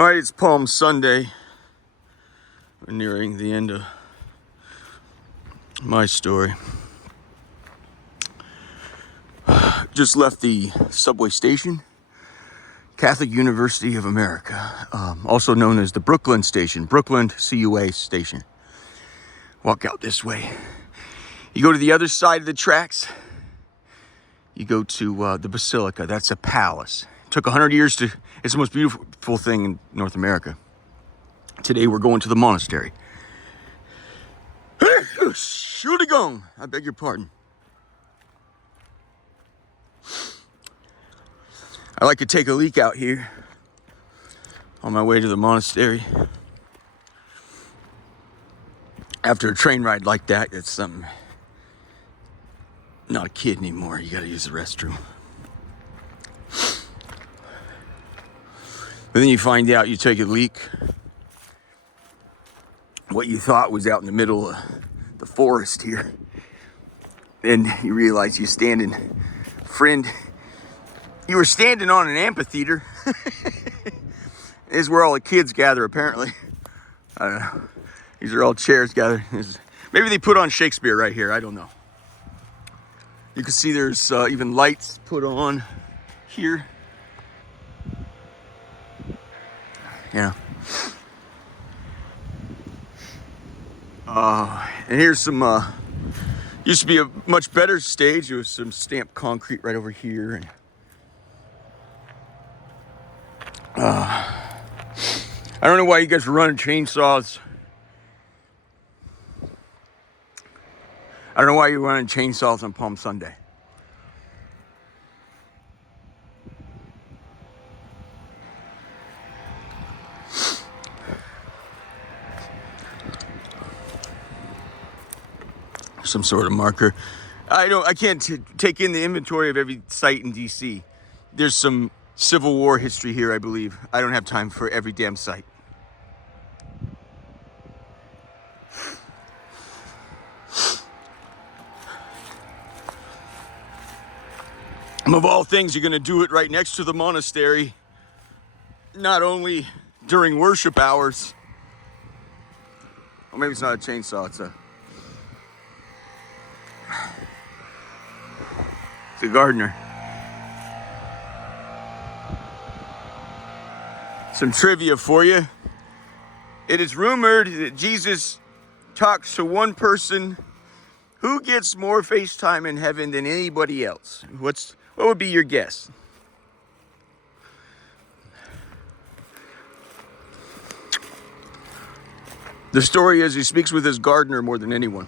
All right, it's Palm Sunday. We're nearing the end of my story. Just left the subway station, Catholic University of America, also known as the Brooklyn Station, Brooklyn CUA Station. Walk out this way. You go to the other side of the tracks. You go to the Basilica. That's a palace. It took 100 years to. It's the most beautiful thing in North America. Today we're going to the monastery. Shoot a gong. I beg your pardon. I like to take a leak out here on my way to the monastery. After a train ride like that, it's something. Not a kid anymore. You gotta use the restroom. But then you find out you take a leak. What you thought was out in the middle of the forest here. Then you realize you're standing, friend, you were standing on an amphitheater. This is where all the kids gather, apparently. I don't know. These are all chairs gathered. Maybe they put on Shakespeare right here. I don't know. You can see there's even lights put on here. Yeah. And here's some, used to be a much better stage. There was some stamped concrete right over here. And, I don't know why you guys are running chainsaws. I don't know why you're running chainsaws on Palm Sunday. Some sort of marker. I can't take in the inventory of every site in DC. There's some Civil War history here, I believe. I don't have time for every damn site. And of all things, you're going to do it right next to the monastery. Not only during worship hours. Or maybe it's not a chainsaw, it's a gardener. Some trivia for you. It is rumored that Jesus talks to one person who gets more FaceTime in heaven than anybody else. What would be your guess? The story is he speaks with his gardener more than anyone.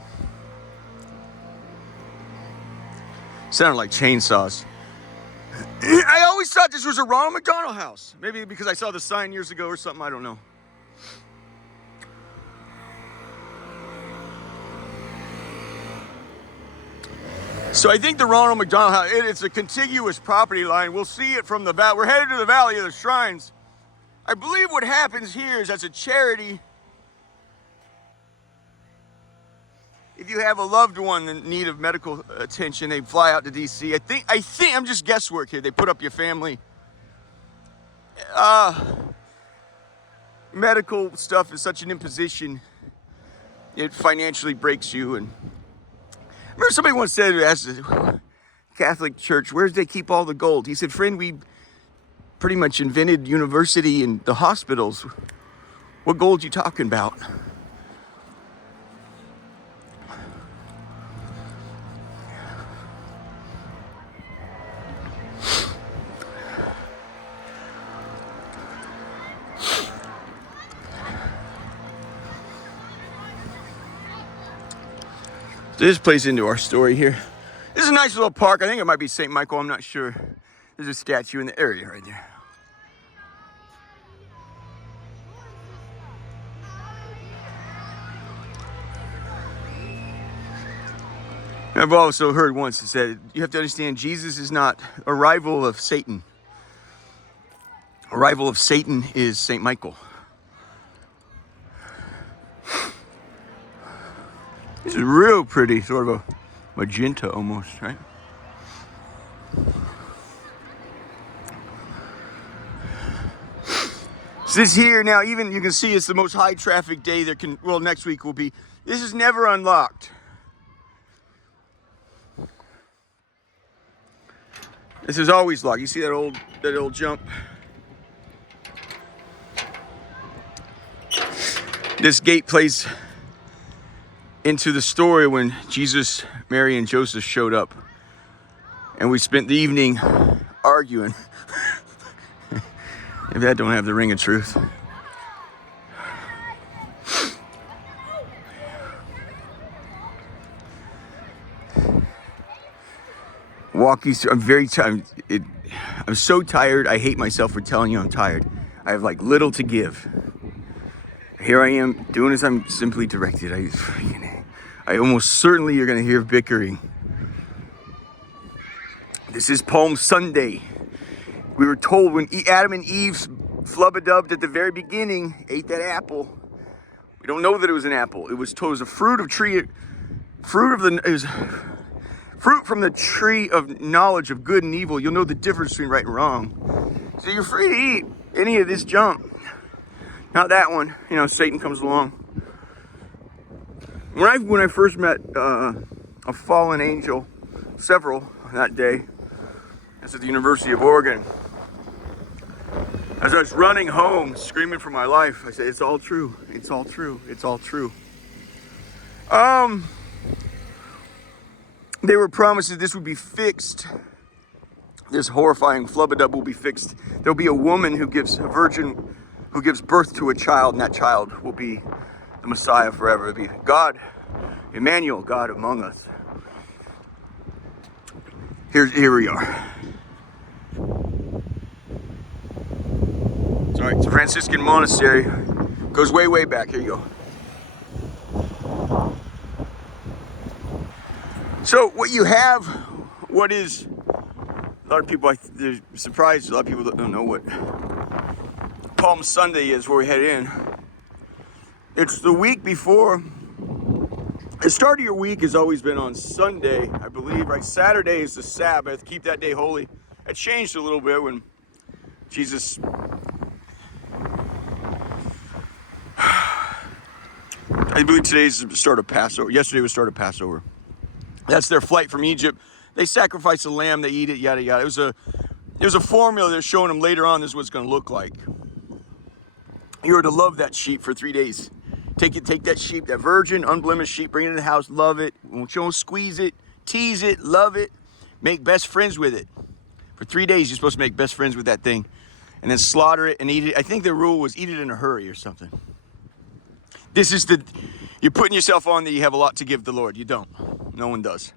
Sounded like chainsaws. I always thought this was a Ronald McDonald house. Maybe because I saw the sign years ago or something, I don't know. So I think the Ronald McDonald house, it's a contiguous property line. We'll see it from the valley. We're headed to the Valley of the Shrines. I believe what happens here is as a charity, if you have a loved one in need of medical attention, they fly out to DC. I think I'm just guesswork here. They put up your family. Medical stuff is such an imposition. It financially breaks you. And I remember somebody once said, asked the Catholic Church, where do they keep all the gold? He said, friend, we pretty much invented university and the hospitals. What gold you talking about? This plays into our story here. This is a nice little park. I think it might be St. Michael. I'm not sure. There's a statue in the area right there. I've also heard once it said, you have to understand Jesus is not a rival of Satan. A rival of Satan is St. Michael. This is real pretty, sort of a magenta almost, right? So this here now, even you can see it's the most high traffic day there can, well, next week will be. This is never unlocked. This is always locked. You see that old jump? This gate plays into the story when Jesus, Mary, and Joseph showed up. And we spent the evening arguing. If that don't have the ring of truth. Walking through, I'm very tired. I'm so tired. I hate myself for telling you I'm tired. I have like little to give. Here I am doing as I'm simply directed. I almost certainly you're gonna hear bickering. This is Palm Sunday. We were told when Adam and Eve flubba-dubbed at the very beginning, ate that apple. We don't know that it was an apple. It was a fruit from the tree of knowledge of good and evil. You'll know the difference between right and wrong. So you're free to eat any of this junk. Not that one. You know, Satan comes along. When I first met a fallen angel, several that day, I was at the University of Oregon. As I was running home, screaming for my life, I said, "It's all true. It's all true. It's all true." They were promised that this would be fixed. This horrifying flubba-dub will be fixed. There'll be a woman a virgin who gives birth to a child, and that child will be the Messiah forever. It'll be God, Emmanuel, God among us. Here we are. All right, it's a Franciscan monastery. Goes way, way back. Here you go. So what you have, what is, a lot of people, they're surprised, a lot of people don't know what Palm Sunday is where we head in. It's the week before. The start of your week has always been on Sunday, I believe, right? Saturday is the Sabbath. Keep that day holy. It changed a little bit when Jesus... I believe today's the start of Passover. Yesterday was the start of Passover. That's their flight from Egypt. They sacrifice a lamb, they eat it, yada yada. It was a formula they're showing them later on. This is what it's going to look like. You are to love that sheep for 3 days. Take that sheep, that virgin, unblemished sheep, bring it in the house, love it. Don't squeeze it, tease it, love it. Make best friends with it. For 3 days, you're supposed to make best friends with that thing. And then slaughter it and eat it. I think the rule was eat it in a hurry or something. You're putting yourself on that you have a lot to give the Lord. You don't. No one does.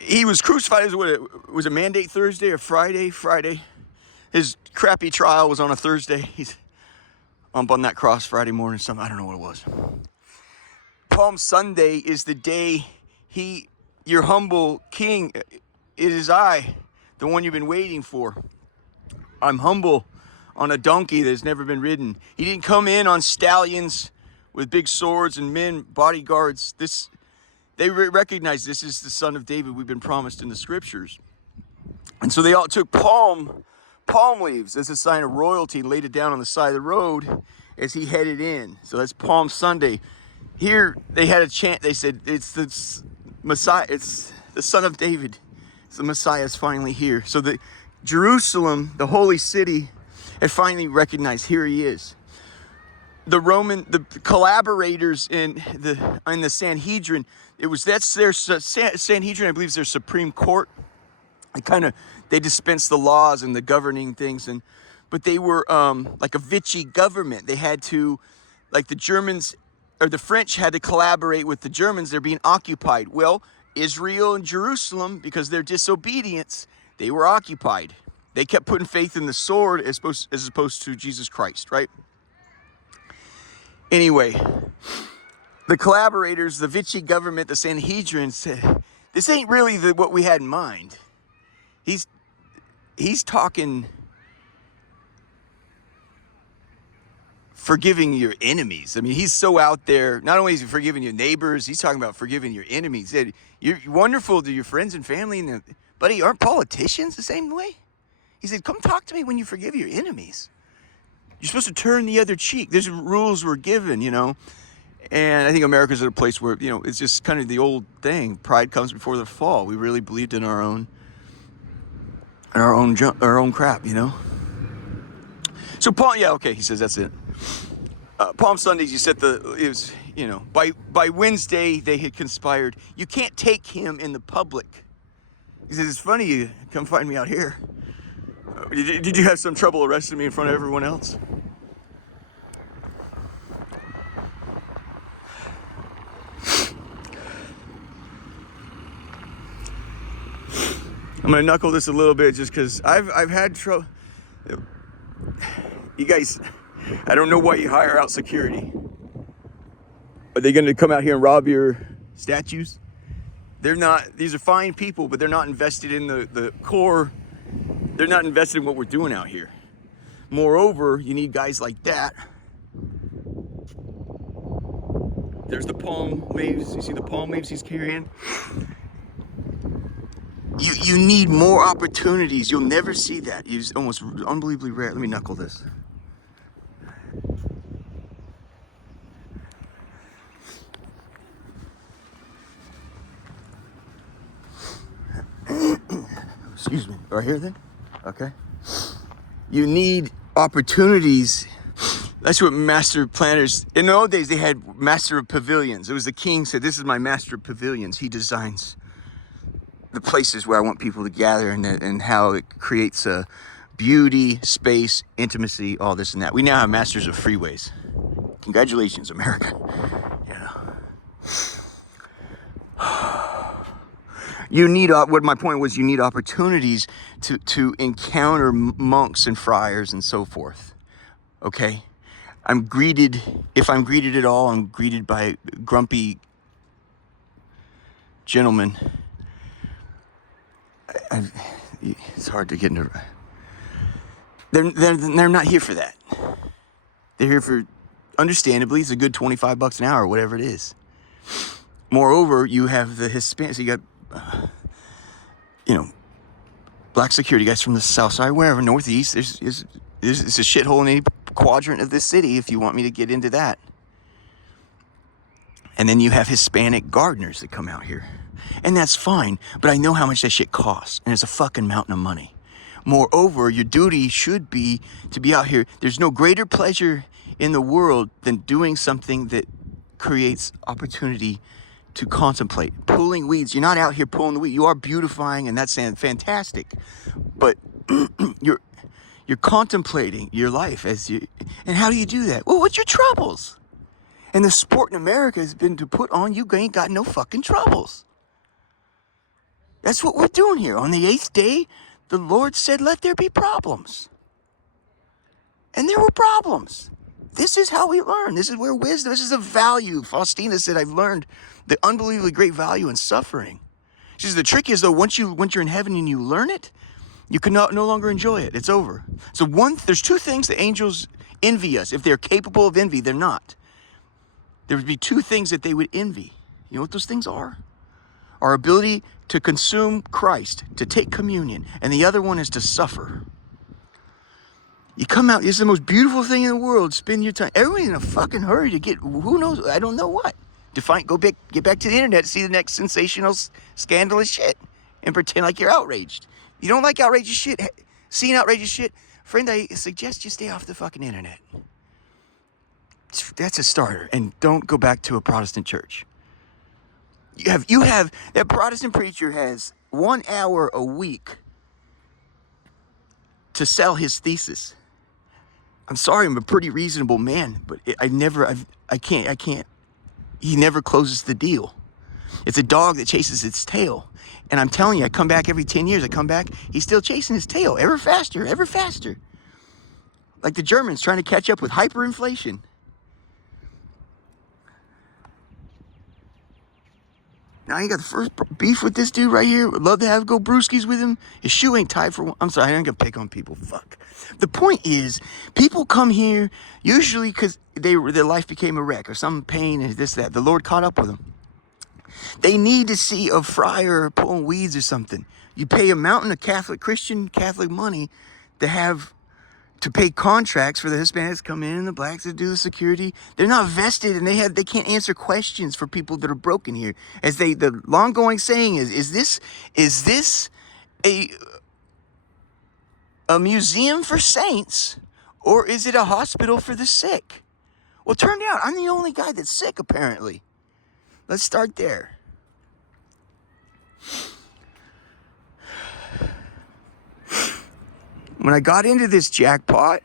He was crucified, was it Mandate Thursday or Friday? Friday. His crappy trial was on a Thursday. He's up on that cross Friday morning, I don't know what it was. Palm Sunday is the day your humble king, it is I, the one you've been waiting for. I'm humble on a donkey that's never been ridden. He didn't come in on stallions with big swords and bodyguards. They recognize this is the son of David we've been promised in the scriptures. And so they all took palm leaves as a sign of royalty and laid it down on the side of the road as he headed in. So that's Palm Sunday. Here they had a chant. They said, it's the Messiah. It's the son of David. The Messiah is finally here. So Jerusalem, the holy city, had finally recognized here he is. The collaborators in the Sanhedrin, that's their Sanhedrin, I believe, is their Supreme Court. They dispense the laws and the governing things, but they were like a Vichy government. They had to, like the Germans or the French had to collaborate with the Germans. They're being occupied. Well, Israel and Jerusalem, because of their disobedience, they were occupied. They kept putting faith in the sword as opposed to Jesus Christ, right? Anyway, the collaborators, the Vichy government, the Sanhedrin said, this ain't really what we had in mind. He's talking forgiving your enemies. I mean, he's so out there. Not only is he forgiving your neighbors, he's talking about forgiving your enemies. He said, you're wonderful to your friends and family, buddy, aren't politicians the same way? He said, come talk to me when you forgive your enemies. You're supposed to turn the other cheek. There's rules were given, you know. And I think America's at a place where, you know, it's just kind of the old thing. Pride comes before the fall. We really believed in our own crap, you know. So he says that's it. Palm Sundays, it was, you know, by Wednesday they had conspired. You can't take him in the public. He says, it's funny you come find me out here. Did you have some trouble arresting me in front of everyone else? I'm gonna knuckle this a little bit just because I've had trouble. You guys, I don't know why you hire out security. Are they gonna come out here and rob your statues? They're not. These are fine people, but they're not invested in the core. They're not invested in what we're doing out here. Moreover, you need guys like that. There's the palm leaves. You see the palm leaves he's carrying? You need more opportunities. You'll never see that. It's almost unbelievably rare. Let me knuckle this. Excuse me. Right here then? Okay. You need opportunities. That's what master planners, in the old days they had master of pavilions. It was the king said, this is my master of pavilions. He designs the places where I want people to gather and how it creates a beauty, space, intimacy, all this and that. We now have masters of freeways. Congratulations, America. You need, what my point was, you need opportunities to encounter monks and friars and so forth. Okay? If I'm greeted at all, I'm greeted by grumpy gentlemen. It's hard to get into. They're not here for that. They're here for, understandably, it's a good $25 an hour, or whatever it is. Moreover, you have the Hispanics. So you got, black security guys from the south side, wherever, northeast. There's it's a shithole in any quadrant of this city if you want me to get into that. And then you have Hispanic gardeners that come out here. And that's fine, but I know how much that shit costs, and it's a fucking mountain of money. Moreover, your duty should be to be out here. There's no greater pleasure in the world than doing something that creates opportunity to contemplate. Pulling weeds. You're not out here pulling the weed. You are beautifying, and that's fantastic. But you're contemplating your life as you. And how do you do that? Well, what's your troubles? And the sport in America has been to put on you ain't got no fucking troubles. That's what we're doing here. On the 8th day, the Lord said, let there be problems. And there were problems. This is how we learn. This is where wisdom, this is a value. Faustina said, I've learned the unbelievably great value in suffering. She says, the trick is, though, once you're in heaven and you learn it, you can no longer enjoy it. It's over. So there's two things the angels envy us. If they're capable of envy, they're not. There would be two things that they would envy. You know what those things are? Our ability to consume Christ, to take communion, and the other one is to suffer. You come out, it's the most beautiful thing in the world. Spend your time. Everybody's in a fucking hurry to get, who knows, I don't know what. Get back to the internet, see the next sensational, scandalous shit, and pretend like you're outraged. You don't like outrageous shit, seeing outrageous shit, friend, I suggest you stay off the fucking internet. That's a starter, and don't go back to a Protestant church. You have that Protestant preacher has 1 hour a week to sell his thesis. I'm sorry, I'm a pretty reasonable man, but I can't. He never closes the deal. It's a dog that chases its tail. And I'm telling you, I come back every 10 years. I come back, he's still chasing his tail, ever faster, ever faster. Like the Germans trying to catch up with hyperinflation. Now you got the first beef with this dude right here. Would love to go brewskis with him. His shoe ain't tied for one. I'm sorry, I ain't gonna pick on people. Fuck. The point is, people come here usually because their life became a wreck or some pain and this, that. The Lord caught up with them. They need to see a friar pulling weeds or something. You pay a mountain of Catholic money to to pay contracts for the Hispanics to come in and the blacks to do the security. They're not vested, and they can't answer questions for people that are broken here. As the long going saying is this a museum for saints, or is it a hospital for the sick? Well, turned out I'm the only guy that's sick, apparently. Let's start there. When I got into this jackpot,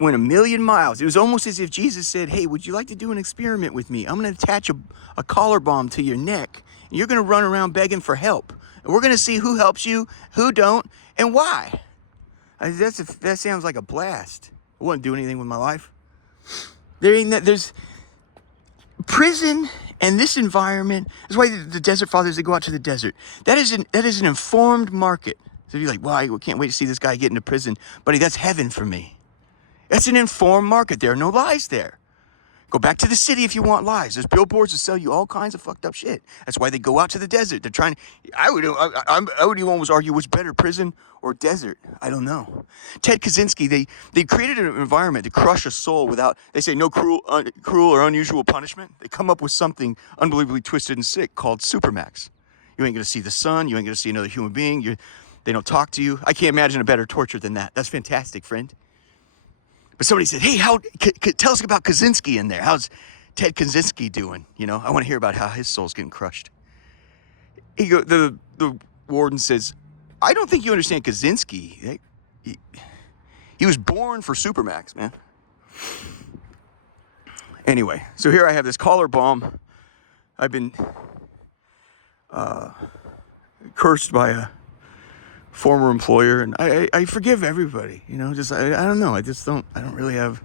went a million miles. It was almost as if Jesus said, hey, would you like to do an experiment with me? I'm going to attach a collar bomb to your neck, and you're going to run around begging for help. And we're going to see who helps you, who don't, and why. That sounds like a blast. I wouldn't do anything with my life. There's prison and this environment. That's why the desert fathers, they go out to the desert. That is an informed market. So you're like, well, I can't wait to see this guy get into prison. Buddy, that's heaven for me. That's an informed market. There are no lies there. Go back to the city if you want lies. There's billboards that sell you all kinds of fucked up shit. That's why they go out to the desert. They're trying. I would even almost argue what's better, prison or desert. I don't know. Ted Kaczynski, they created an environment to crush a soul without. They say no cruel or unusual punishment. They come up with something unbelievably twisted and sick called Supermax. You ain't gonna see the sun. You ain't gonna see another human being. They don't talk to you. I can't imagine a better torture than that. That's fantastic, friend. But somebody said, hey, tell us about Kaczynski in there. How's Ted Kaczynski doing? You know, I want to hear about how his soul's getting crushed. The warden says, I don't think you understand Kaczynski. He was born for Supermax, man. Anyway, so here I have this collar bomb. I've been cursed by a former employer, and I forgive everybody, you know, just, I don't know, I don't really have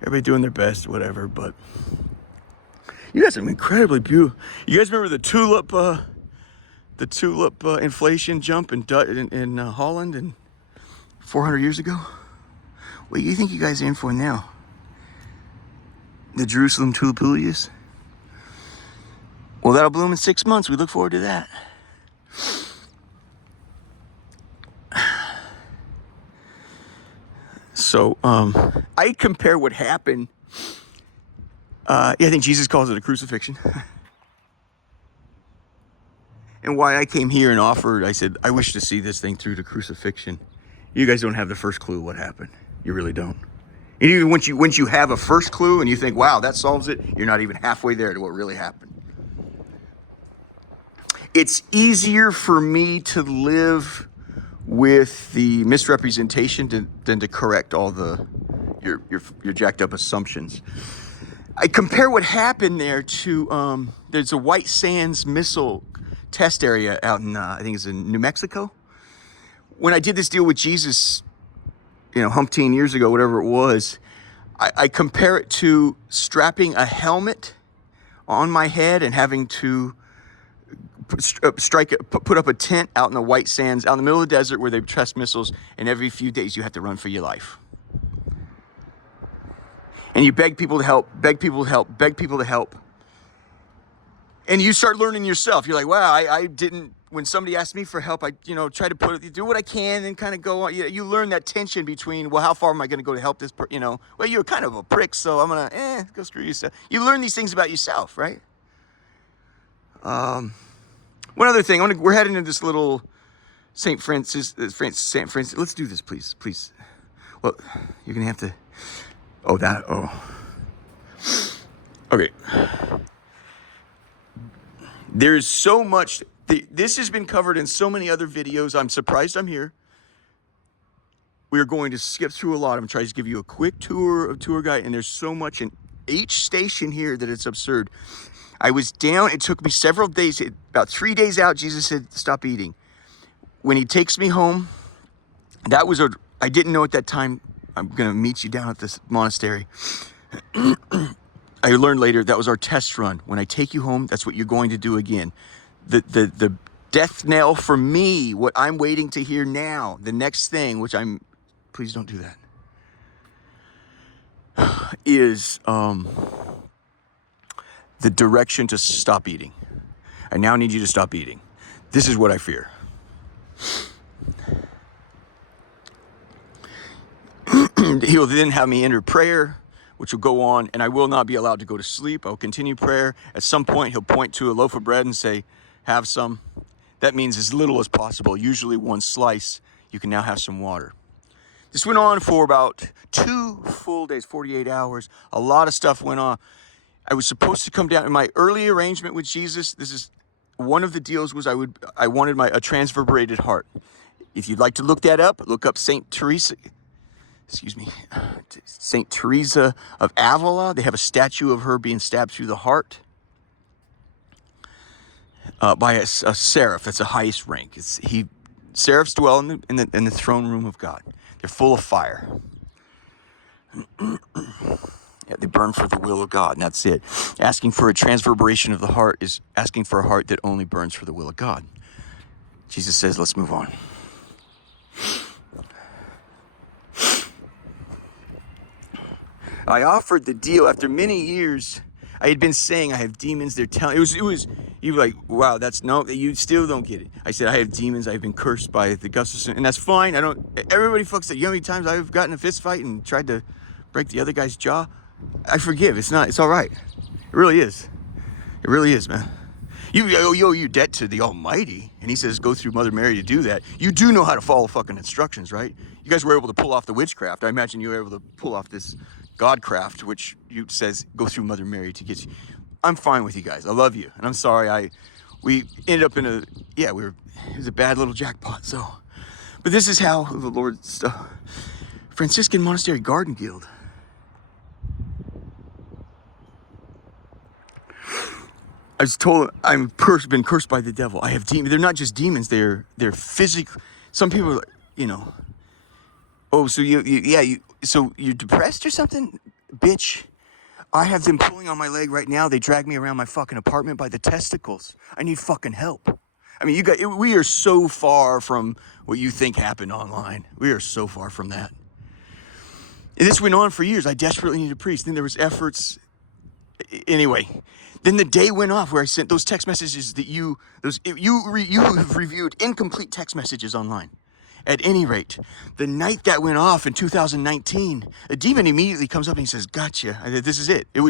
everybody doing their best, whatever, but you guys are incredibly beautiful. You guys remember the tulip inflation jump in Holland and 400 years ago? What do you think you guys are in for now? The Jerusalem tulipulias? Well, that'll bloom in 6 months. We look forward to that. So, I compare what happened. I think Jesus calls it a crucifixion. And why I came here and offered, I said, I wish to see this thing through to crucifixion. You guys don't have the first clue what happened. You really don't. And even once you have a first clue and you think, wow, that solves it, you're not even halfway there to what really happened. It's easier for me to live with the misrepresentation than to correct all your jacked up assumptions. I compare what happened there to there's a White Sands missile test area out in I think it's in New Mexico. When I did this deal with Jesus, you know, umpteen years ago, whatever it was, I compare it to strapping a helmet on my head and having to put up a tent out in the White Sands, out in the middle of the desert where they test missiles, and every few days you have to run for your life. And you beg people to help, beg people to help, beg people to help. And you start learning yourself. You're like, wow, I didn't, when somebody asks me for help, I, try to do what I can and kind of go on. You learn that tension between, well, how far am I going to go to help this person? Well, you're kind of a prick, so I'm going to, go screw yourself. You learn these things about yourself, right? One other thing, we're heading into this little St. Francis. Let's do this, please. Well, you're going to have to, okay. There's so much, this has been covered in so many other videos. I'm surprised I'm here. We are going to skip through a lot. I'm trying to give you a quick tour of tour guide, and there's so much in each station here that it's absurd. I was down, it took me several days, about 3 days out, Jesus said, stop eating. When he takes me home, I didn't know at that time, I'm gonna meet you down at this monastery. I learned later that was our test run. When I take you home, that's what you're going to do again. The death knell for me, what I'm waiting to hear now, the next thing, please don't do that, is the direction to stop eating. I now need you to stop eating. This is what I fear. He'll then have me enter prayer, which will go on, and I will not be allowed to go to sleep. I'll continue prayer. At some point, he'll point to a loaf of bread and say, have some. That means as little as possible, usually one slice. You can now have some water. This went on for about 2 full days, 48 hours. A lot of stuff went on. I was supposed to come down in my early arrangement with Jesus. This is one of the deals was I wanted a transverberated heart. If you'd like to look that up, look up Saint Teresa of Avila. They have a statue of her being stabbed through the heart by a seraph. That's the highest rank. Seraphs dwell in the throne room of God. They're full of fire. Yeah, they burn for the will of God, and that's it. Asking for a transverberation of the heart is asking for a heart that only burns for the will of God. Jesus says, let's move on. I offered the deal after many years. I had been saying I have demons. They're telling it was you were like, wow, you still don't get it. I said I have demons. I've been cursed by the Gustafson, and that's fine. Everybody fucks it. You know how many times I've gotten in a fist fight and tried to break the other guy's jaw? I forgive. It's all right. It really is. It really is, man. You owe your debt to the Almighty, and he says go through Mother Mary to do that. You do know how to follow fucking instructions, right? You guys were able to pull off the witchcraft. I imagine you were able to pull off this Godcraft, which you says go through Mother Mary to get you. I'm fine with you guys. I love you, and I'm sorry. We ended up it was a bad little jackpot. So, but this is how the Lord stuff. Franciscan Monastery Garden Guild. I was told been cursed by the devil. I have demons. They're not just demons. They're physical. Some people, oh, so so you're depressed or something, bitch? I have them pulling on my leg right now. They drag me around my fucking apartment by the testicles. I need fucking help. I mean, we are so far from what you think happened online. We are so far from that. And this went on for years. I desperately needed a priest. Then there was efforts. Anyway, then the day went off where I sent those text messages that you have reviewed incomplete text messages online. At any rate, the night that went off in 2019, a demon immediately comes up and he says, "Gotcha. This is it." I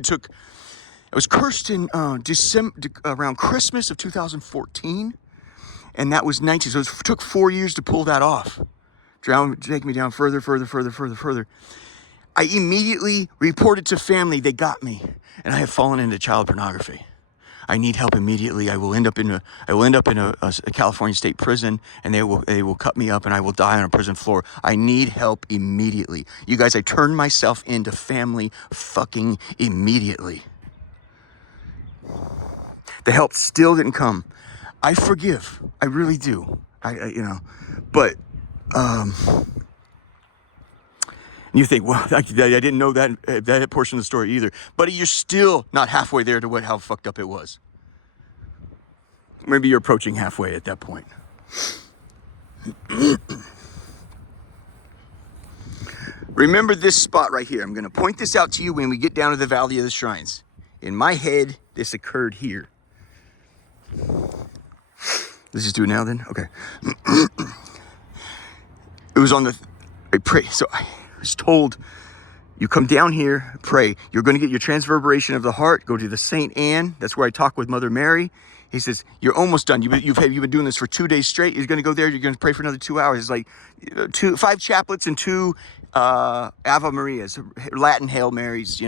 was cursed in December around Christmas of 2014, and that was 19. So it took 4 years to pull that off. Take me down further. I immediately reported to family. They got me, and I have fallen into child pornography. I need help immediately. I will end up in a California state prison, and they will cut me up, and I will die on a prison floor. I need help immediately. You guys, I turned myself into family fucking immediately. The help still didn't come. I forgive. I really do. But you think, well, I didn't know that portion of the story either. But you're still not halfway there to how fucked up it was. Maybe you're approaching halfway at that point. Remember this spot right here. I'm going to point this out to you when we get down to the Valley of the Shrines. In my head, this occurred here. Let's just do it now then? Okay. It was I pray. So I was told, you come down here, pray. You're going to get your transverberation of the heart. Go to the St. Anne. That's where I talk with Mother Mary. He says, you're almost done. You've been doing this for 2 days straight. You're going to go there. You're going to pray for another 2 hours. It's like 5 chaplets and 2 Ave Marias, Latin Hail Marys,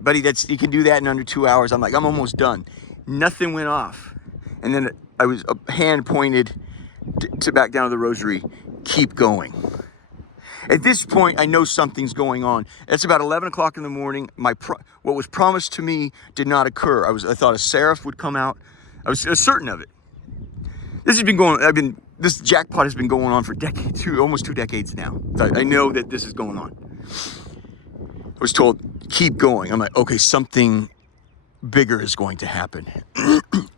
Buddy, you can do that in under 2 hours. I'm like, I'm almost done. Nothing went off. And then a hand pointed to back down to the rosary. Keep going. At this point, I know something's going on. It's about 11 o'clock in the morning. What was promised to me did not occur. I thought a seraph would come out. I was certain of it. This jackpot has been going on for decades, almost 2 decades now. So I know that this is going on. I was told, keep going. I'm like, okay, something bigger is going to happen.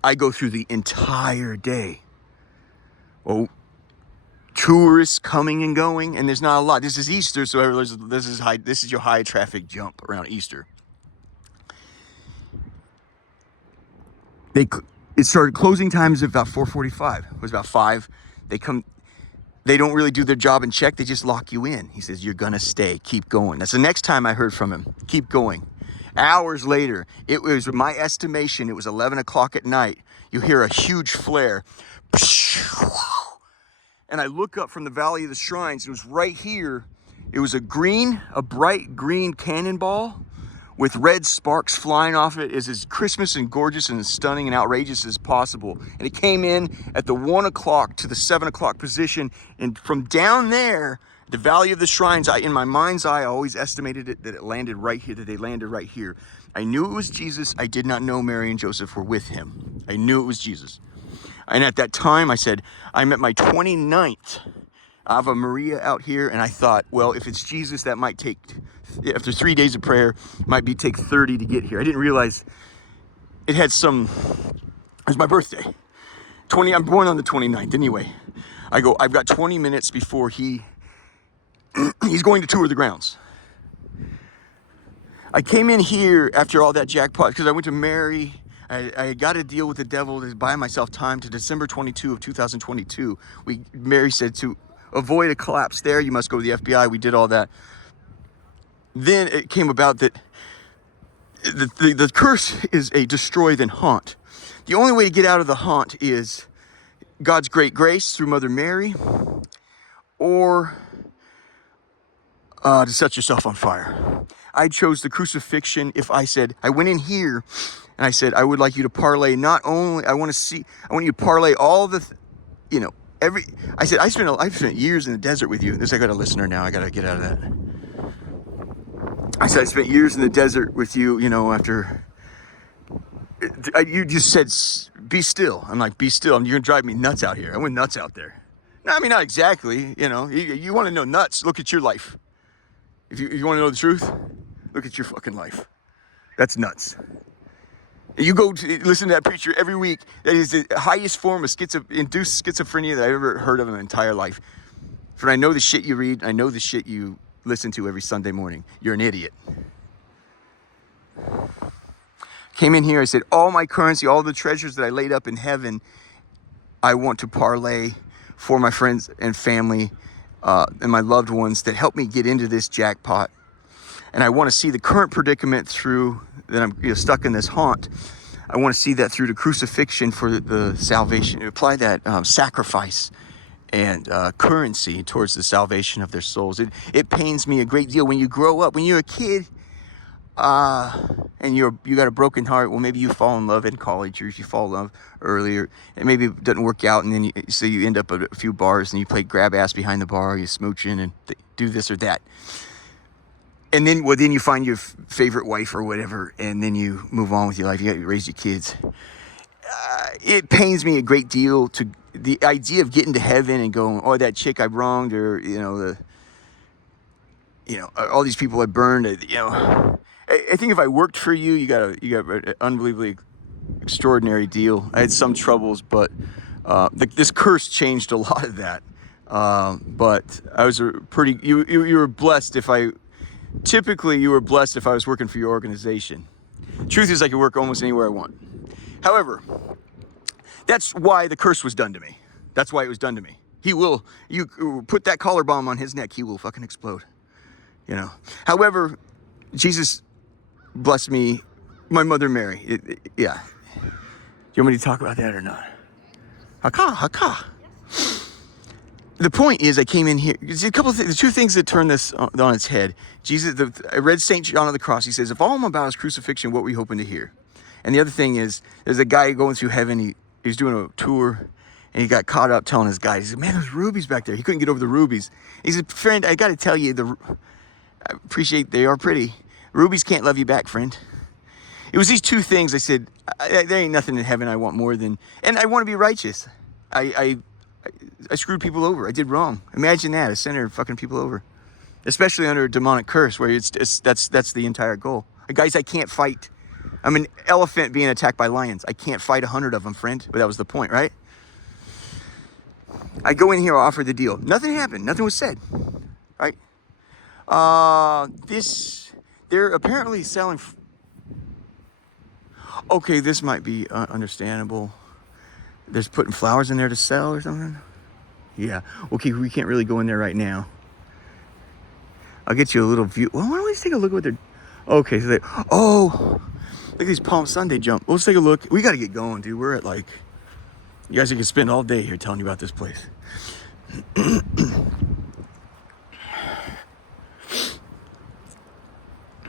I go through the entire day. Oh, tourists coming and going, and there's not a lot. This is Easter, so this is your high traffic jump around Easter. It started closing times at about 4:45. It was about 5. They come. they don't really do their job and check. They just lock you in. He says, you're going to stay. Keep going. That's the next time I heard from him. Keep going. Hours later, it was my estimation, it was 11 o'clock at night. You hear a huge flare. And I look up from the Valley of the Shrines. It was right here. It was a bright green cannonball with red sparks flying off it. It's as Christmas and gorgeous and as stunning and outrageous as possible. And it came in at the 1 o'clock to the 7 o'clock position. And from down there, the Valley of the Shrines, in my mind's eye, I always estimated it that it landed right here, that they landed right here. I knew it was Jesus. I did not know Mary and Joseph were with him. I knew it was Jesus. And at that time, I said, I'm at my 29th Ave Maria out here. And I thought, well, if it's Jesus, that might take, after 3 days of prayer, might take 30 to get here. I didn't realize it had it was my birthday. I'm born on the 29th. Anyway, I've got 20 minutes before he's going to tour the grounds. I came in here after all that jackpot because I went to Mary. I got a deal with the devil to buy myself time to December 22 of 2022. Mary said to avoid a collapse there, you must go to the FBI. We did all that. Then it came about that the curse is a destroy then haunt. The only way to get out of the haunt is God's great grace through Mother Mary, or to set yourself on fire. I chose the crucifixion. If I went in here and I said, I would like you to parlay not only, I want you to parlay all the, I said, I've spent years in the desert with you. I got a listener now. I got to get out of that. I said, I spent years in the desert with you, after, you just said, be still. I'm like, be still. You're going to drive me nuts out here. I went nuts out there. No, I mean, not exactly, you want to know nuts, look at your life. If you want to know the truth, look at your fucking life. That's nuts. You go listen to that preacher every week. That is the highest form of induced schizophrenia that I've ever heard of in my entire life. For I know the shit you read. I know the shit you listen to every Sunday morning. You're an idiot. Came in here. I said, all my currency, all the treasures that I laid up in heaven, I want to parlay for my friends and family and my loved ones that helped me get into this jackpot. And I want to see the current predicament through that I'm stuck in this haunt. I want to see that through the crucifixion for the salvation. Apply that sacrifice and currency towards the salvation of their souls. It pains me a great deal when you grow up, when you're a kid, and you got a broken heart. Well, maybe you fall in love in college, or if you fall in love earlier, and maybe it doesn't work out, and then you end up at a few bars and you play grab ass behind the bar, you smooching and do this or that. And then you find your favorite wife or whatever, and then you move on with your life. You raise your kids. It pains me a great deal to the idea of getting to heaven and going, oh, that chick I wronged, or all these people I burned. I think if I worked for you, you got an unbelievably extraordinary deal. I had some troubles, but this curse changed a lot of that. But I was you were blessed typically you were blessed if I was working for your organization. Truth is, I could work almost anywhere I want. However, that's why the curse was done to me. That's why it was done to me. You put that collar bomb on his neck, he will fucking explode. However, Jesus blessed me, my Mother Mary. Yeah. Do you want me to talk about that or not? Haka. The point is, I came in here. A couple of the two things that turn this on its head. I read St. John of the Cross. He says, if all I'm about is crucifixion, what were we hoping to hear? And the other thing is, there's a guy going through heaven. He's doing a tour, and he got caught up telling his guide. He said, man, there's rubies back there. He couldn't get over the rubies. He said, friend, I got to tell you, I appreciate they are pretty. Rubies can't love you back, friend. It was these two things. I said, there ain't nothing in heaven I want more than, and I want to be righteous. I screwed people over. I did wrong. Imagine that, a sinner fucking people over, especially under a demonic curse, where that's the entire goal. Guys, I can't fight. I'm an elephant being attacked by lions. I can't fight 100 of them, friend. But that was the point, right? I go in here, offer the deal. Nothing happened. Nothing was said, right? They're apparently selling. Okay, this might be understandable. There's putting flowers in there to sell or something. Yeah. Okay, we can't really go in there right now. I'll get you a little view. Well, why don't we just take a look at what they're... Okay, so they... Oh! Look at these Palm Sunday jump. Let's take a look. We got to get going, dude. We're at like... You guys can spend all day here telling you about this place.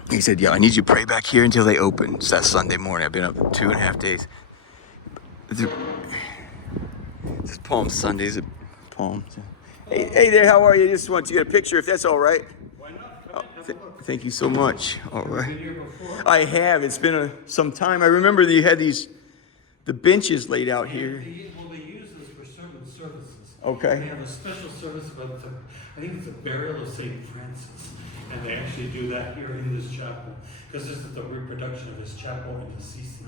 He said, yeah, I need you to pray back here until they open. It's that Sunday morning. I've been up 2.5 days. It's Palm Sundays. Palm. Hey there, how are you? Just want to get a picture if that's all right. Why not? Thank you so much. All right. I have. It's been some time. I remember that you had the benches laid out here. Well, they use this for certain services. Okay. They have a special service about I think it's the burial of St. Francis. And they actually do that here in this chapel. Because this is the reproduction of his chapel in Assisi.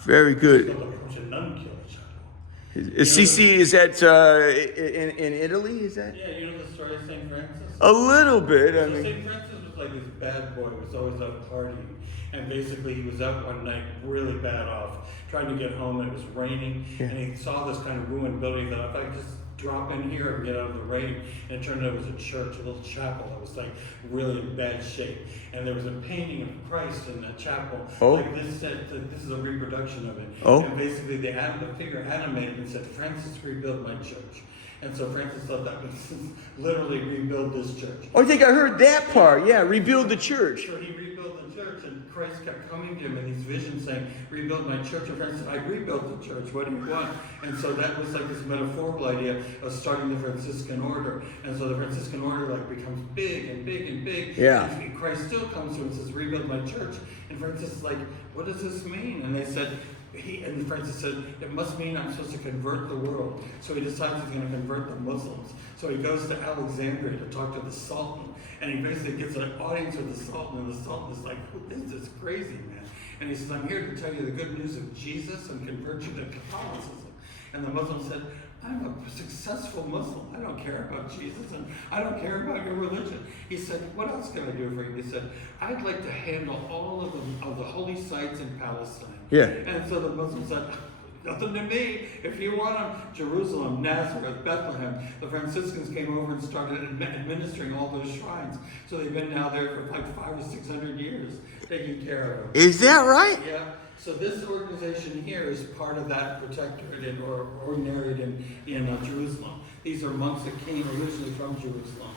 Very good. It's called the Porciuncula chapel. Assisi, is that in Italy? Is that? Yeah, you know the story of St. Francis? A little bit. I So mean, St. Francis was like this bad boy, was always out partying. And basically he was out one night really bad off, trying to get home and it was raining. Yeah. And he saw this kind of ruined building that I thought I'd just drop in here and get out of the rain. And it turned out it was a church, a little chapel that was like really in bad shape. And there was a painting of Christ in that chapel. Oh. Like this said, this is a reproduction of it. Oh. And basically the figure animated and said, Francis, rebuild my church. And so Francis thought that was literally rebuild this church. oh, I think I heard that part. Yeah, rebuild the church. So he rebuilt the church, and Christ kept coming to him in these visions saying, rebuild my church. And Francis said, I rebuilt the church. What do you want? And so that was like this metaphorical idea of starting the Franciscan order. And so the Franciscan order like becomes big and big and big. Yeah. And Christ still comes to him and says, rebuild my church. And Francis is like, what does this mean? And they said, and Francis said, it must mean I'm supposed to convert the world. So he decides he's going to convert the Muslims. So he goes to Alexandria to talk to the Sultan. And he basically gets an audience with the Sultan. And the Sultan is like, who is this crazy man? And he says, I'm here to tell you the good news of Jesus and convert you to Catholicism. And the Muslim said, I'm a successful Muslim. I don't care about Jesus and I don't care about your religion. He said, what else can I do for you? He said, I'd like to handle all of the holy sites in Palestine. Yeah. And so the Muslim said, nothing to me. If you want them, Jerusalem, Nazareth, Bethlehem. The Franciscans came over and started administering all those shrines. So they've been now there for like 500 or 600 years, taking care of them. Is that right? Yeah. So this organization here is part of that protectorate or ordinariate in Jerusalem. These are monks that came originally from Jerusalem.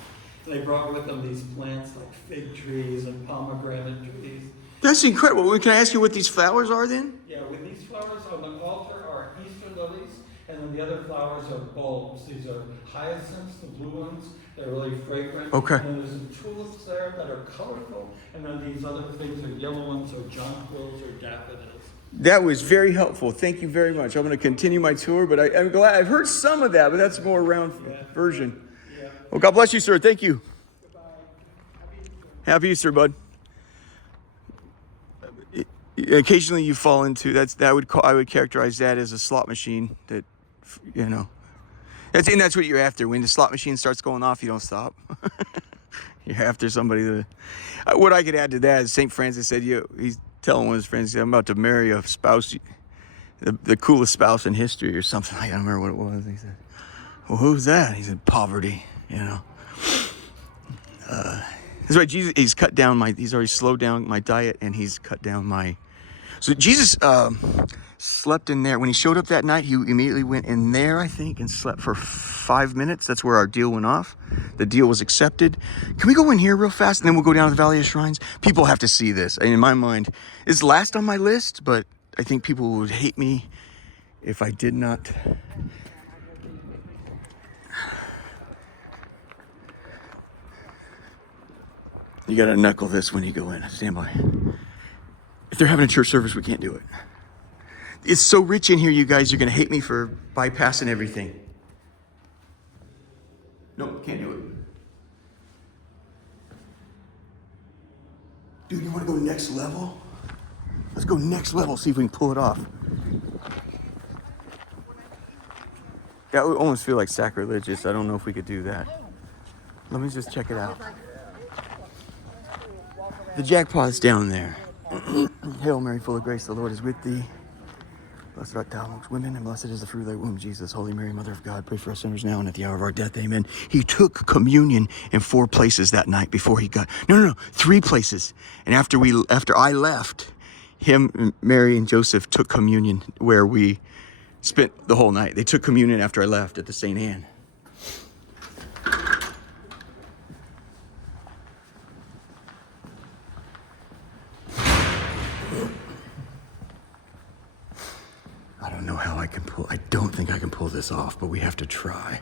And they brought with them these plants like fig trees and pomegranate trees. That's incredible. Can I ask you what these flowers are then? Yeah, with these flowers on the altar are Easter lilies, and then the other flowers are bulbs. These are hyacinths, the blue ones. They're really fragrant. Okay. And then there's some tulips there that are colorful, and then these other things are yellow ones, or jonquils, or daffodils. That was very helpful. Thank you very much. I'm going to continue my tour, but I'm glad I've heard some of that, but that's a more round version. Yeah. Well, God bless you, sir. Thank you. Goodbye. Happy Easter, bud. Occasionally you fall into I would characterize that as a slot machine that, you know, that's what you're after. When the slot machine starts going off, you don't stop. You're after somebody to, what I could add to that is St. Francis said, he's telling one of his friends, I'm about to marry a spouse, the coolest spouse in history or something. I don't remember what it was. He said, well, who's that? He said, poverty, you know. That's why Jesus, he's already slowed down my diet and he's cut down so Jesus slept in there. When he showed up that night, he immediately went in there, I think, and slept for 5 minutes. That's where our deal went off. The deal was accepted. Can we go in here real fast and then we'll go down to the Valley of Shrines? People have to see this. And in my mind, it's last on my list, but I think people would hate me if I did not. You gotta knuckle this when you go in. Stand by. If they're having a church service, we can't do it. It's so rich in here, you guys. You're gonna hate me for bypassing everything. Nope, can't do it. Dude, you wanna go next level? Let's go next level, see if we can pull it off. That would almost feel like sacrilegious. I don't know if we could do that. Let me just check it out. The jackpot's down there. Hail Mary, full of grace, the Lord is with thee. Blessed art thou amongst women, and blessed is the fruit of thy womb, Jesus. Holy Mary, Mother of God, pray for us sinners now and at the hour of our death. Amen. He took communion in 4 places that night before he got... No, 3 places. And after I left, him, Mary, and Joseph took communion where we spent the whole night. They took communion after I left at the St. Anne. I don't know how I can pull... I don't think I can pull this off, but we have to try.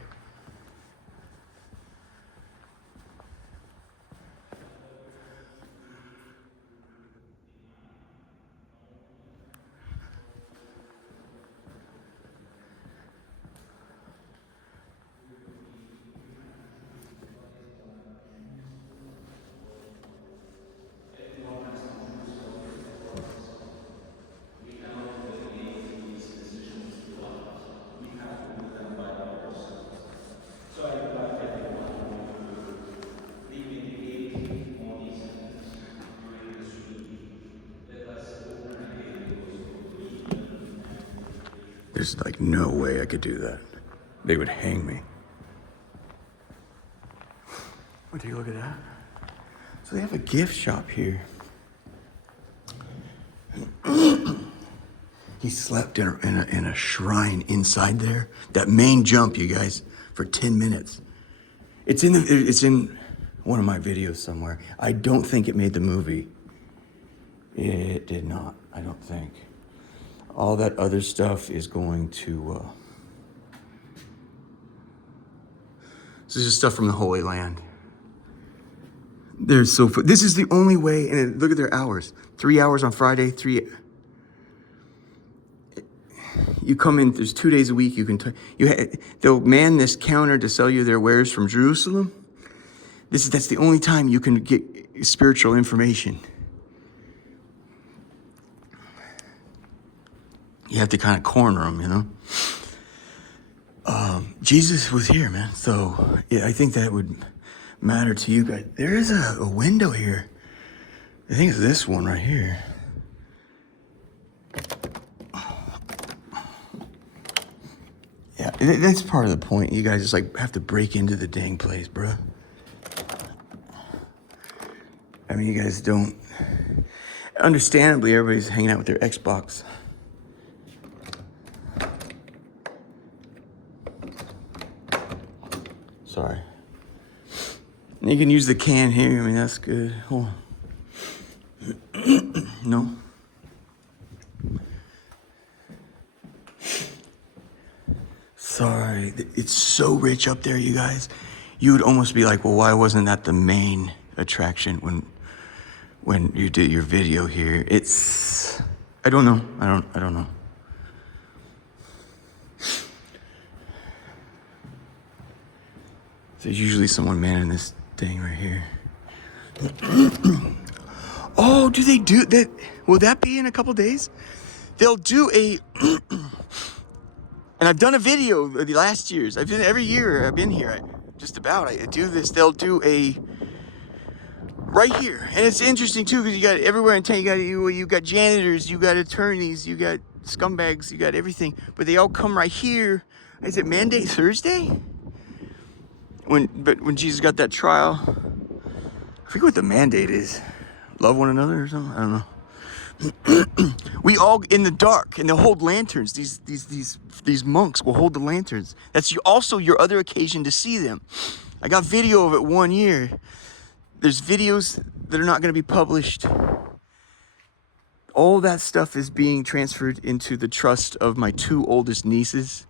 There's like no way I could do that. They would hang me. Oh, take a look at that. So they have a gift shop here. He slept in a shrine inside there. That main jump, you guys, for 10 minutes. It's in one of my videos somewhere. I don't think it made the movie. It did not, I don't think. All that other stuff is going to... This is just stuff from the Holy Land. They're so... This is the only way... And look at their hours. 3 hours on Friday, 3... You come in, there's 2 days a week. They'll man this counter to sell you their wares from Jerusalem. That's the only time you can get spiritual information. You have to kind of corner them, you know. Jesus was here, man. So yeah, I think that would matter to you guys. There is a window here. I think it's this one right here. Yeah, that's part of the point. You guys just like have to break into the dang place, bruh. I mean, you guys don't... Understandably, everybody's hanging out with their Xbox. Sorry. And you can use the can here. I mean, that's good. Hold on. No. Sorry. It's so rich up there, you guys. You would almost be like, well, why wasn't that the main attraction when you did your video here? It's... I don't know. I don't know. There's usually someone manning this thing right here. Oh, do they do that? Will that be in a couple days? They'll do a... And I've done a video the last years. I've been every year I've been here. Just about. I do this. They'll do a... Right here. And it's interesting too, because you got everywhere in town. You got janitors, you got attorneys, you got scumbags, you got everything. But they all come right here. Is it Mandate Thursday? When Jesus got that trial, I forget what the mandate is. Love one another or something? I don't know. We all in the dark, and they'll hold lanterns. These monks will hold the lanterns. That's also your other occasion to see them. I got video of it one year. There's videos that are not going to be published. All that stuff is being transferred into the trust of my 2 oldest nieces.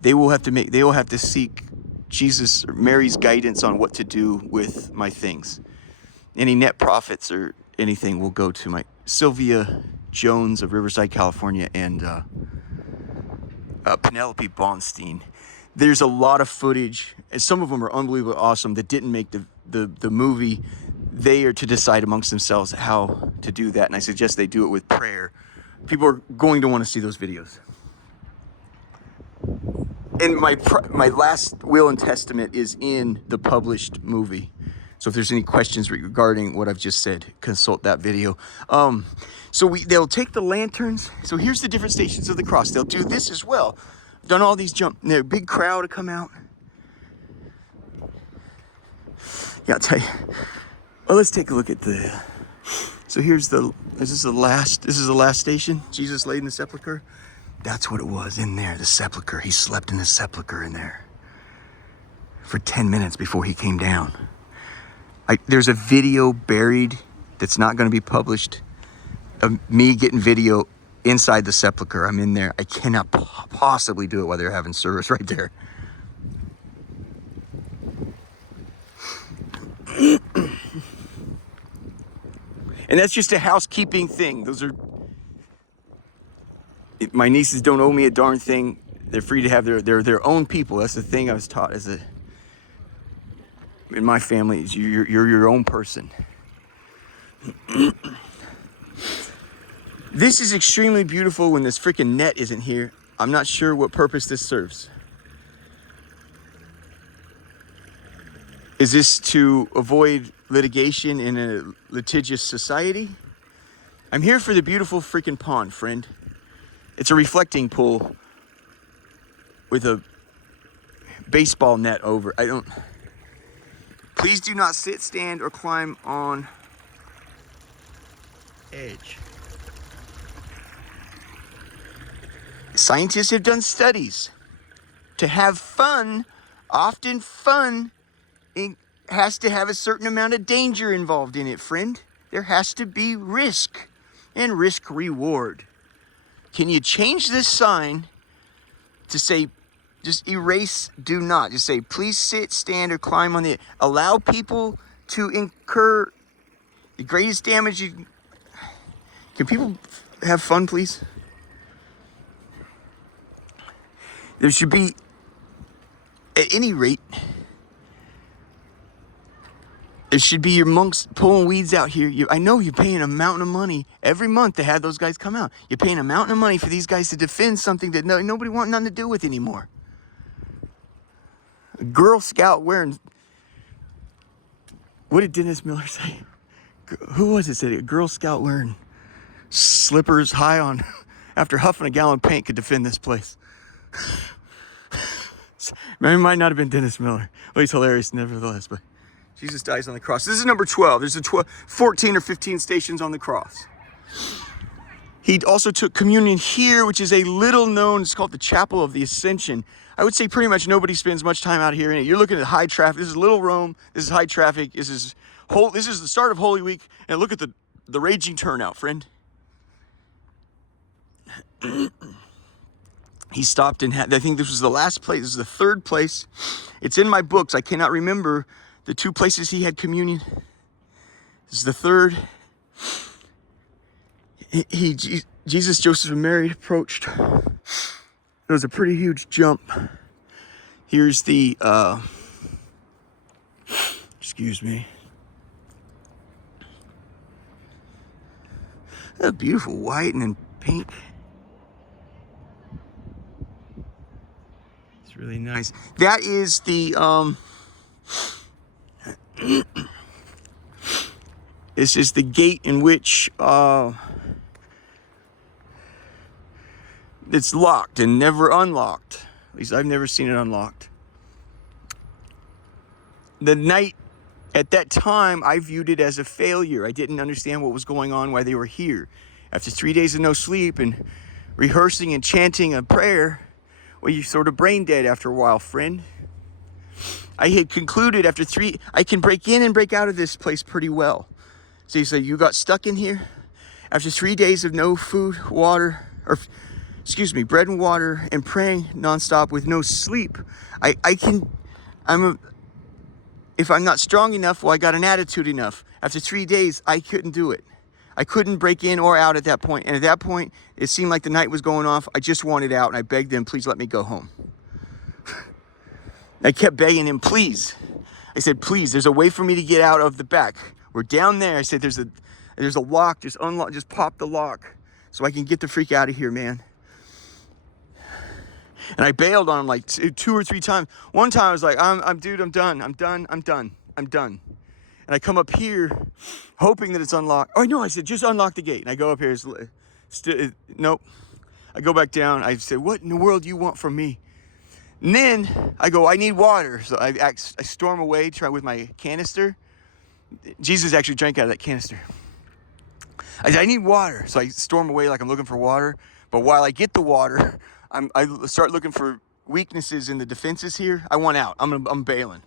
They will have to seek Jesus or Mary's guidance on what to do with my things. Any net profits or anything will go to my Sylvia Jones of Riverside, California, and Penelope Bonstein. There's a lot of footage, and some of them are unbelievably awesome, that didn't make the movie. They are to decide amongst themselves how to do that, and I suggest they do it with prayer. People are going to want to see those videos. And my last will and testament is in the published movie. So if there's any questions regarding what I've just said, consult that video. They'll take the lanterns. So here's the different stations of the cross. They'll do this as well. Done all these a big crowd to come out. Yeah, I'll tell you. Well, let's take a look at so here's this is the last station. Jesus laid in the sepulcher. That's what it was in there, the sepulcher. He slept in the sepulcher in there for 10 minutes before he came down. There's a video buried that's not going to be published of me getting video inside the sepulcher. I'm in there. I cannot possibly do it while they're having service right there. And that's just a housekeeping thing. My nieces don't owe me a darn thing. They're free to have their own people. That's the thing I was taught in my family, is you're your own person. This is extremely beautiful when this freaking net isn't here. I'm not sure what purpose this serves. Is this to avoid litigation in a litigious society? I'm here for the beautiful freaking pond, friend. It's a reflecting pool with a baseball net over. Please do not sit, stand, or climb on edge. Scientists have done studies. To have fun, often fun has to have a certain amount of danger involved in it, friend. There has to be risk and risk reward. Can you change this sign to say, just erase do not? Just say, please sit, stand, or climb on the... Allow people to incur the greatest damage you... Can people have fun, please? There should be, at any rate, there should be your monks pulling weeds out here. I know you're paying a mountain of money every month to have those guys come out. You're paying a mountain of money for these guys to defend something that nobody wants nothing to do with anymore. A Girl Scout wearing... What did Dennis Miller say? Who was it said a Girl Scout wearing slippers high on after huffing a gallon of paint could defend this place? It might not have been Dennis Miller. Well, he's hilarious nevertheless, but Jesus dies on the cross. This is number 12. There's 14 or 15 stations on the cross. He also took communion here, which is a little known, it's called the Chapel of the Ascension. I would say pretty much nobody spends much time out here in it. You're looking at high traffic. This is Little Rome. This is high traffic. This is the start of Holy Week. And look at the raging turnout, friend. He stopped and I think this was the last place. This is the third place. It's in my books. I cannot remember the two places he had communion. This is the third. Jesus, Joseph, and Mary approached. It was a pretty huge jump. Here's the, excuse me. That's beautiful white and then pink. It's really nice. That is the, this is the gate in which, it's locked and never unlocked. At least I've never seen it unlocked. The night at that time, I viewed it as a failure. I didn't understand what was going on, why they were here. After 3 days of no sleep and rehearsing and chanting a prayer, well, you're sort of brain dead after a while, friend. I had concluded after I can break in and break out of this place pretty well. So you say, you got stuck in here? After 3 days of no food, bread and water and praying nonstop with no sleep, if I'm not strong enough, well, I got an attitude enough. After 3 days, I couldn't do it. I couldn't break in or out at that point. And at that point, it seemed like the night was going off. I just wanted out, and I begged them, please let me go home. I kept begging him, please. I said, please, there's a way for me to get out of the back. We're down there. I said, there's a lock, just unlock, just pop the lock so I can get the freak out of here, man. And I bailed on him like 2 or 3 times. One time I was like, I'm done. And I come up here hoping that it's unlocked. Oh, no, I said, just unlock the gate. And I go up here. Nope. I go back down. I said, what in the world do you want from me? And then I go, I need water. So I storm away, try with my canister. Jesus actually drank out of that canister. I said, I need water. So I storm away like I'm looking for water. But while I get the water, I start looking for weaknesses in the defenses here. I want out. I'm bailing.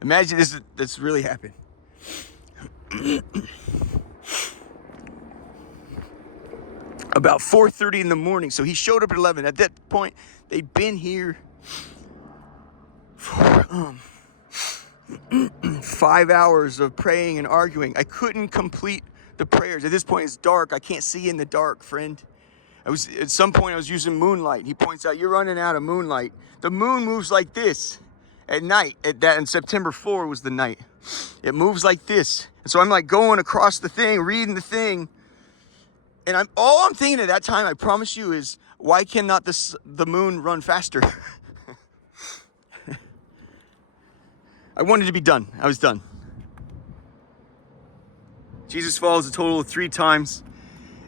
Imagine this really happened. About 4:30 in the morning. So he showed up at 11. At that point, they'd been here for 5 hours of praying and arguing. I couldn't complete the prayers. At this point, it's dark. I can't see in the dark, friend. At some point, I was using moonlight. He points out, you're running out of moonlight. The moon moves like this at night. And September 4 was the night. It moves like this. And so I'm like going across the thing, reading the thing. And all I'm thinking at that time, I promise you, is why cannot the moon run faster? I wanted to be done. I was done. Jesus falls a total of 3 times.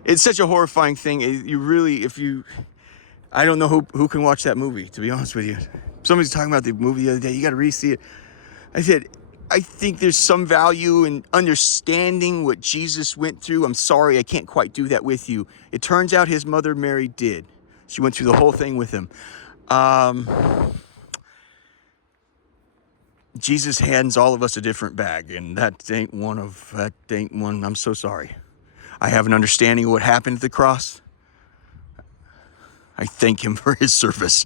It's such a horrifying thing. I don't know who can watch that movie, to be honest with you. Somebody's talking about the movie the other day. You got to re-see it. I said, I think there's some value in understanding what Jesus went through. I'm sorry, I can't quite do that with you. It turns out his mother Mary did. She went through the whole thing with him. Jesus hands all of us a different bag, and that ain't one. I'm so sorry. I have an understanding of what happened at the cross. I thank him for his service.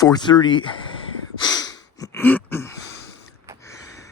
4:30